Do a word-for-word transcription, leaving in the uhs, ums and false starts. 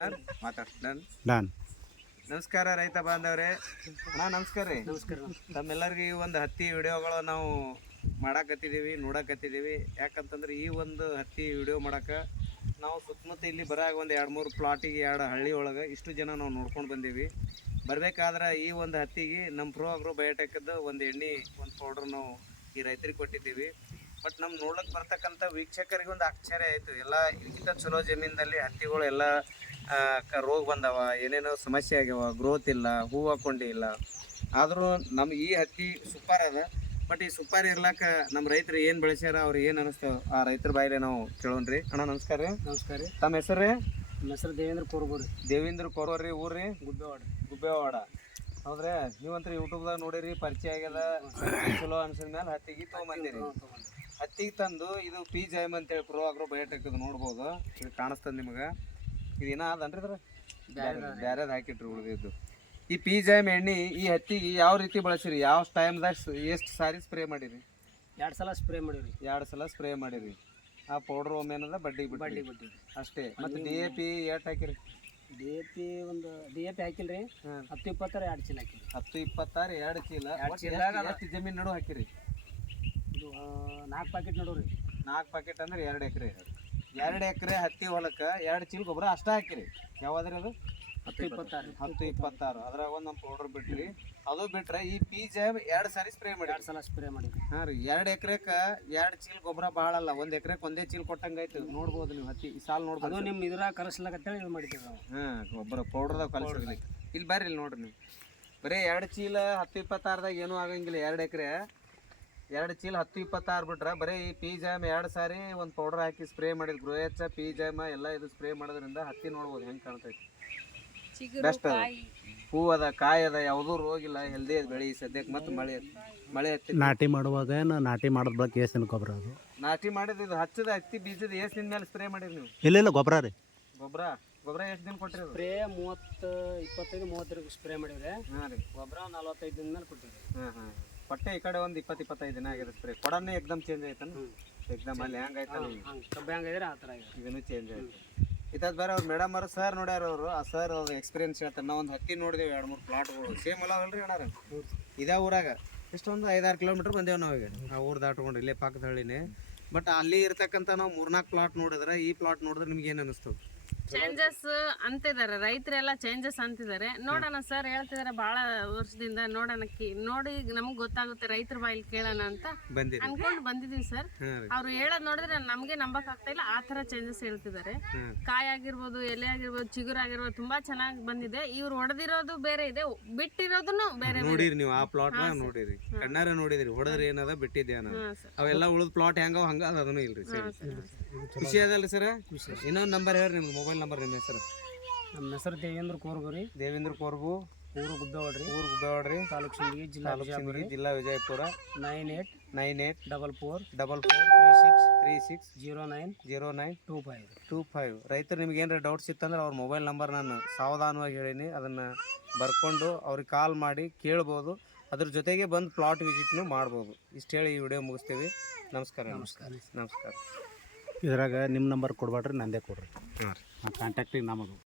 ಮಾತಾಡ್ತಾನೆ ಡನ್. ನಮಸ್ಕಾರ ರೈತ ಬಾಂಧವ್ರೆ. ಅಣ್ಣ ನಮಸ್ಕಾರ ರೀ. ನಮಸ್ಕಾರ. ತಮ್ಮೆಲ್ಲರಿಗೂ ಈ ಒಂದು ಹತ್ತಿ ವಿಡಿಯೋಗಳು ನಾವು ಮಾಡಾಕತ್ತಿದ್ದೀವಿ, ನೋಡಕತ್ತಿದ್ದೀವಿ. ಯಾಕಂತಂದ್ರೆ ಈ ಒಂದು ಹತ್ತಿ ವಿಡಿಯೋ ಮಾಡಕ್ಕೆ ನಾವು ಸುತ್ತಮುತ್ತ ಇಲ್ಲಿ ಬರಾಗ ಒಂದು ಎರಡು ಮೂರು ಪ್ಲಾಟಿಗೆ ಎರಡು ಹಳ್ಳಿ ಒಳಗೆ ಇಷ್ಟು ಜನ ನಾವು ನೋಡ್ಕೊಂಡು ಬಂದೀವಿ. ಬರಬೇಕಾದ್ರೆ ಈ ಒಂದು ಹತ್ತಿಗೆ ನಮ್ಮ ಪ್ರೋ ಆಗ್ರೋ ಬಯೋಟೆಕ್ದು ಒಂದು ಎಣ್ಣೆ ಒಂದು ಪೌಡ್ರ್ ನಾವು ಈ ರೈತರಿಗೆ ಕೊಟ್ಟಿದ್ದೀವಿ. ಬಟ್ ನಮ್ಮ ನೋಡ್ಲಿಕ್ಕೆ ಬರ್ತಕ್ಕಂಥ ವೀಕ್ಷಕರಿಗೆ ಒಂದು ಆಶ್ಚರ್ಯ ಆಯಿತು. ಎಲ್ಲ ಇದಕ್ಕಿಂತ ಚಲೋ ಜಮೀನಲ್ಲಿ ಹತ್ತಿಗಳು ಎಲ್ಲ ರೋಗ ಬಂದವ, ಏನೇನೋ ಸಮಸ್ಯೆ ಆಗ್ಯಾವ, ಗ್ರೋತ್ ಇಲ್ಲ, ಹೂವು ಹಾಕೊಂಡಿಲ್ಲ. ಆದರೂ ನಮ್ಮ ಈ ಹತ್ತಿ ಸೂಪರ್ ಅದ. ಬಟ್ ಈ ಸೂಪರ್ ಇರ್ಲಾಕ ನಮ್ಮ ರೈತರು ಏನು ಬೆಳೆಸ್ಯಾರ, ಅವ್ರಿಗೆ ಏನು ಅನಿಸ್ತಾವ ಆ ರೈತರ ಬಾಯಿಲೆ ನಾವು ಕೇಳೋಣ್ರಿ. ಅಣ್ಣ ನಮಸ್ಕಾರ ರೀ. ನಮಸ್ಕಾರ ರೀ. ತಮ್ಮ ಹೆಸರು ರೀ? ನಮ್ಮ ಹೆಸರು ದೇವೇಂದ್ರ ಕೋರ್ಬೋರಿ. ದೇವೇಂದ್ರ ಕೋರ್ಬೋರ್ ರೀ. ಊರು ರೀ? ಗುಬ್ಬೇವಾಡ. ಗುಬ್ಬೇವಾಡ ಹೌದ್ರಿ. ನೀವಂತ್ರ ಯೂಟ್ಯೂಬ್ದಾಗ ನೋಡಿರಿ, ಪರಿಚಯ ಆಗ್ಯದ, ಚಲೋ ಅನ್ಸಿದ ಮೇಲೆ ಹತ್ತಿಗೆ ತೊಗೊಂಬಂದಿರಿ. ಹತ್ತಿಗೆ ತಂದು ಇದು ಪಿ ಜೈಮ್ ಅಂತೇಳಿ ಪ್ರೋ ಆಗ್ರೋ ಬಯೋಟೆಕ್ ನೋಡ್ಬೋದು. ಇದು ಕಾಣಿಸ್ತದೆ ನಿಮಗೆ. ಇದು ಏನೋ ಅದನ್ರಿ ಇದ್ರ ಬ್ಯಾರೇದು ಹಾಕಿಟ್ರಿ ಉಳಿದಿದ್ದು. ಈ ಪಿ ಜೈಮ್ ಎಣ್ಣೆ ಈ ಹತ್ತಿಗೆ ಯಾವ ರೀತಿ ಬಳಸಿರಿ? ಯಾವ ಟೈಮ್ದಾಗ ಎಷ್ಟು ಸಾರಿ ಸ್ಪ್ರೇ ಮಾಡಿರಿ? ಎರಡು ಸಲ ಸ್ಪ್ರೇ ಮಾಡಿರಿ. ಎರಡು ಸಲ ಸ್ಪ್ರೇ ಮಾಡಿರಿ. ಆ ಪೌಡ್ರ್ ಒಮ್ಮೆ ಏನದ ಬಡ್ಡಿಗೆ ಬಡ್ಡಿ ಬಡ್ಡಿ ಅಷ್ಟೇ. ಮತ್ತು ಡಿ ಎ ಪಿ ಎಷ್ಟು ಹಾಕಿರಿ? ಡಿ ಎ ಪಿ ಒಂದು ಡಿ ಎ ಪಿ ಹಾಕಿಲ್ರಿ. ಹತ್ತು ಇಪ್ಪತ್ತಾರು ಎರಡು ಚೀಲ ಹಾಕಿರಿ. ಹತ್ತು ಇಪ್ಪತ್ತಾರು ಎರಡು ಚೀಲ. ಎಷ್ಟು ಜಮೀನು ನಡು ಹಾಕಿರಿ? ಇದು ನಾಲ್ಕು ಪ್ಯಾಕೆಟ್ ನೋಡ್ರಿ. ನಾಲ್ಕು ಪ್ಯಾಕೆಟ್ ಅಂದ್ರೆ ಎರಡು ಎಕರೆ. ಎರಡು ಎಕರೆ ಹತ್ತಿ ಹೊಲಕ್ಕೆ ಎರಡು ಚೀಲ ಗೊಬ್ಬರ ಅಷ್ಟೇ ಹಾಕಿರಿ. ಯಾವಾದ್ರಿ ಅದು? ಹತ್ತು ಇಪ್ಪತ್ತಾರು. ಹತ್ತು ಇಪ್ಪತ್ತಾರು ಅದ್ರಾಗ ಒಂದು ನಮ್ಮ ಪೌಡರ್ ಬಿಟ್ರಿ. ಅದು ಬಿಟ್ರೆ ಈ ಪಿ ಜೈಮ್ ಎರಡು ಸಾರಿ ಸ್ಪ್ರೇ ಮಾಡಿ. ಎರಡು ಸಲ ಸ್ಪ್ರೇ ಮಾಡಿ. ಹಾಂ ರೀ. ಎರಡು ಎಕರೆಕ್ಕೆ ಎರಡು ಚೀಲ ಗೊಬ್ಬರ ಭಾಳ ಅಲ್ಲ, ಒಂದು ಎಕರೆಗೆ ಒಂದೇ ಚೀಲ ಕೊಟ್ಟಂಗಾಯ್ತು. ನೋಡ್ಬೋದು ನೀವು ಹತ್ತಿ ಈ ಸಾಲ ನೋಡ್ಬೋದು. ಅದು ನಿಮ್ಮ ಇದ್ರಾಗ ಕಲಿಸ್ಲಾಕತ್ತೇಳಿ ಇದು ಮಾಡಿದ್ದೀವಿ ನಾವು. ಹಾಂ, ಗೊಬ್ಬರ ಪೌಡ್ರದಾಗ ಕಲಿಸ್ರಿ. ಇಲ್ಲಿ ಬರ್ರಿ, ಇಲ್ಲಿ ನೋಡ್ರಿ ನೀವು. ಬರೀ ಎರಡು ಚೀಲ ಹತ್ತು ಇಪ್ಪತ್ತಾರದಾಗ ಏನೂ ಆಗಂಗಿಲ್ಲ. ಎರಡು ಎಕರೆ ಎರಡು ಚೀಲ ಹತ್ತು ಇಪ್ಪತ್ತಾರು ಬಿಟ್ರೆ ಬರೀ ಈ ಪಿ ಜಾಮ್ ಎರಡು ಸಾರಿ ಒಂದು ಪೌಡರ್ ಹಾಕಿ ಸ್ಪ್ರೇ ಮಾಡಿದ್ರು. ಗ್ರೋಯಚ್ಚ ಪಿ ಜಾಮ ಎಲ್ಲ ಇದು ಸ್ಪ್ರೇ ಮಾಡೋದ್ರಿಂದ ಹತ್ತಿ ನೋಡ್ಬೋದು ಹೆಂಗೆ ಕಾಣ್ತೈತಿ. ಬೆಸ್ಟ್ ಅದ. ಹೂ ಅದ, ಕಾಯಿ ಅದ, ಯಾವುದೂ ರೋಗಿಲ್ಲ, ಹೆಲ್ದಿ ಅದ ಬೆಳೆ. ಸದ್ಯಕ್ಕೆ ಮತ್ತು ಮಳೆ ಮಳೆ ಹತ್ತಿ ನಾಟಿ ಮಾಡುವಾಗ ಏನು ನಾಟಿ ಮಾಡೋದ್ ಬಳಕ ಏಸಿನ ಗೊಬ್ಬರ ಅದು ನಾಟಿ ಮಾಡಿದ ಇದು ಹಚ್ಚದ ಹತ್ತಿ ಬೀಜದ ಎಷ್ಟು ದಿನ ಮೇಲೆ ಸ್ಪ್ರೇ ಮಾಡಿರಿ ನೀವು? ಇಲ್ಲ ಇಲ್ಲ ಗೊಬ್ಬರ ರೀ. ಗೊಬ್ಬರ ಗೊಬ್ಬರ ಎಷ್ಟು ದಿನ ಕೊಟ್ಟಿರಿ? ಸ್ಪ್ರೇ ಮೂವತ್ತು ಇಪ್ಪತ್ತೈದು ಮೂವತ್ತರಿಗೆ ಸ್ಪ್ರೇ ಮಾಡಿವ್ರೆ. ಹಾಂ ರೀ. ಗೊಬ್ಬರ ನಲ್ವತ್ತೈದು ದಿನ ಮೇಲೆ ಕೊಟ್ಟಿವಿ. ಹಾಂ ಹಾಂ ಕೊಟ್ಟೆ ಈ ಕಡೆ ಒಂದು ಇಪ್ಪತ್ತು ಇಪ್ಪತ್ತೈದು ದಿನ ಆಗಿದೆ ಸ್ಪ್ರೇ. ಕೊಡನೇ ಎಕ್ದಮ್ ಚೇಂಜ್ ಆಯ್ತಾನ? ಎಕ್ದಮ್ ಅಲ್ಲಿ ಹೆಂಗೆ ಆಯ್ತಾನ? ಹಂಗೆ ಕಬ್ಬು ಹೆಂಗಿದ್ರೆ ಆ ಥರ ಇದನ್ನು ಚೇಂಜ್ ಆಯ್ತು. ಇದಾದ ಬೇರೆ ಅವ್ರು ಮೇಡಮ್ ಅವರು ಸರ್ ನೋಡ್ಯಾರ. ಅವರು ಆ ಸರ್ ಅವ್ರು ಎಕ್ಸ್ಪೀರಿಯನ್ಸ್ ಹೇಳ್ತಾರೆ. ನಾವು ಒಂದು ಹತ್ತಿ ನೋಡಿದೇವೆ, ಎರಡು ಮೂರು ಪ್ಲಾಟ್ಗಳು ಸೇಮ್ ಅಲ್ಲವಲ್ರಿ ಅಣ್ಣಾರ? ಇದೇ ಊರಾಗ ಇಷ್ಟೊಂದು ಐದಾರು ಕಿಲೋಮೀಟ್ರ್ ಬಂದೇವೆ ನಾವೀಗ. ಆ ಊರು ದಾಟ್ಕೊಂಡು ಇಲ್ಲೇ ಪಕ್ಕದ ಹಳ್ಳಿನೇ. ಬಟ್ ಅಲ್ಲಿ ಇರ್ತಕ್ಕಂಥ ನಾವು ಮೂರ್ನಾಲ್ಕು ಪ್ಲಾಟ್ ನೋಡಿದ್ರೆ ಈ ಪ್ಲಾಟ್ ನೋಡಿದ್ರೆ ನಿಮ್ಗೆ ಏನು ಅನಿಸ್ತು? ಚೇಂಜಸ್ ಅಂತಿದ್ದಾರೆ ರೈತರೆಲ್ಲ, ಚೇಂಜಸ್ ಅಂತಿದ್ದಾರೆ. ನೋಡೋಣ ಸರ್ ಹೇಳ್ತಿದಾರೆ ಬಹಳ ವರ್ಷದಿಂದ. ನೋಡೋಣ ನೋಡಿ ನಮ್ಗೆ ಗೊತ್ತಾಗುತ್ತೆ, ರೈತರ ಬಾಯಲ್ಲಿ ಕೇಳೋಣ ಅಂತ ಅನ್ಕೊಂಡು ಬಂದಿದೀವಿ ಸರ್. ಅವ್ರು ಹೇಳೋದ್ ನೋಡಿದ್ರೆ ನಮ್ಗೆ ನಂಬಕ್ ಆಗ್ತಾ ಇಲ್ಲ. ಆ ತರ ಚೇಂಜಸ್ ಹೇಳ್ತಿದ್ದಾರೆ. ಕಾಯಿ ಆಗಿರ್ಬೋದು, ಎಲೆ ಆಗಿರ್ಬೋದು, ಚಿಗುರು ಆಗಿರ್ಬೋದು, ತುಂಬಾ ಚೆನ್ನಾಗಿ ಬಂದಿದೆ. ಇವ್ರು ಹೊಡೆದಿರೋದು ಬೇರೆ ಇದೆ, ಬಿಟ್ಟಿರೋದನ್ನು ಬೇರೆ. ನೋಡಿರಿ ನೀವು ಆ ಪ್ಲಾಟ್ ನೋಡಿರಿ, ಕಣ್ಣಾರ ನೋಡಿದ್ರಿ. ಹೊಡೆದ್ರೆ ಏನದ, ಬಿಟ್ಟಿದ್ದೆ ಅನ್ನೋದು. ಅವೆಲ್ಲ ಉಳಿದ ಪ್ಲಾಟ್ ಹೆಂಗ ಹಂಗ ಅದನ್ನು ಇಲ್ರಿ. ಖುಷಿ ಅದಲ್ರಿ ಸರ್? ಇನ್ನೊಂದು ನಂಬರ್ ಹೇಳ್ರಿ ನಿಮ್ದು, ಮೊಬೈಲ್ ನಂಬರ್. ನಿಮ್ಮ ಹೆಸರು? ನಮ್ಮ ಹೆಸರು ದೇವೇಂದ್ರ ಕೋರ್ಬುರಿ. ದೇವೇಂದ್ರ ಕೋರ್ಬು. ಊರು ಗುಬ್ಬೇವಾಡ್ರಿ. ಊರು ಗುಬ್ಬೇವಾಡ್ರಿ. ತಾಲೂಕು ಸಿಂದಗಿ, ಜಿಲ್ಲಾ ಸಿಂದಗಿ, ಜಿಲ್ಲಾ Vijayapura. Nine eight nine eight double four double four three six three six zero nine zero nine two five two five ರೈತರು ನಿಮ್ಗೆ ಏನಾರ ಡೌಟ್ಸ್ ಇತ್ತಂದ್ರೆ ಅವ್ರ ಮೊಬೈಲ್ ನಂಬರ್ ನಾನು ಸಾವಧಾನವಾಗಿ ಹೇಳೀನಿ. ಅದನ್ನು ಬರ್ಕೊಂಡು ಅವ್ರಿಗೆ ಕಾಲ್ ಮಾಡಿ ಕೇಳ್ಬೋದು. ಅದ್ರ ಜೊತೆಗೆ ಬಂದು ಪ್ಲಾಟ್ ವಿಸಿಟ್ನು ಮಾಡ್ಬೋದು. ಇಷ್ಟು ಹೇಳಿ ಈ ವಿಡಿಯೋ ಮುಗಿಸ್ತೀವಿ. ನಮಸ್ಕಾರ. ನಮಸ್ಕಾರ. ನಮಸ್ಕಾರ. ಇದ್ರಾಗ ನಿಮ್ಮ ನಂಬರ್ ಕೊಡ್ಬೇಡ್ರಿ, ನಂದೇ ಕೊಡ್ರಿ. ಹಾಂ ರೀ. ಕಾಂಟ್ಯಾಕ್ಟಿಗೆ ನಮ್ಮದು.